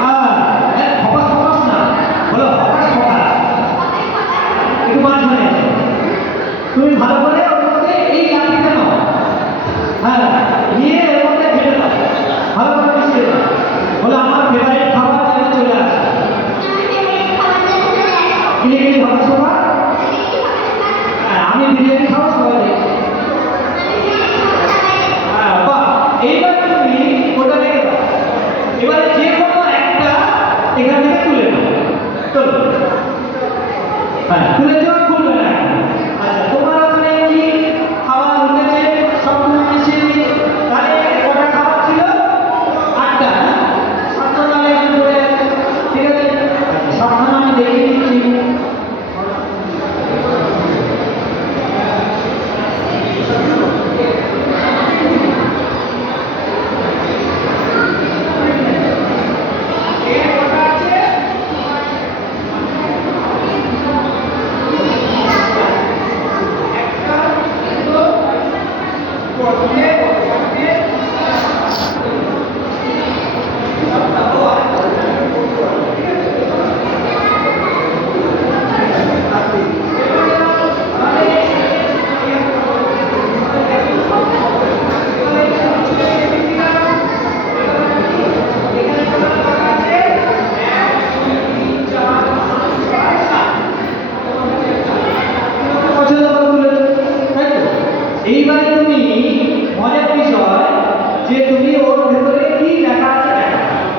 হ্যাঁ, তুমি ভালো করে ওর মধ্যে এই লাঠিটা নাও। হ্যাঁ নিয়ে এর মধ্যে ফেলে দাও। ভালো করে মিশিয়ে দাও। বলে, আমার ফেভারিট খাবার যেন চলে আসে। কিনে কিনে খাবার আমি বিরিয়ানি খাওয়া সবাই canta.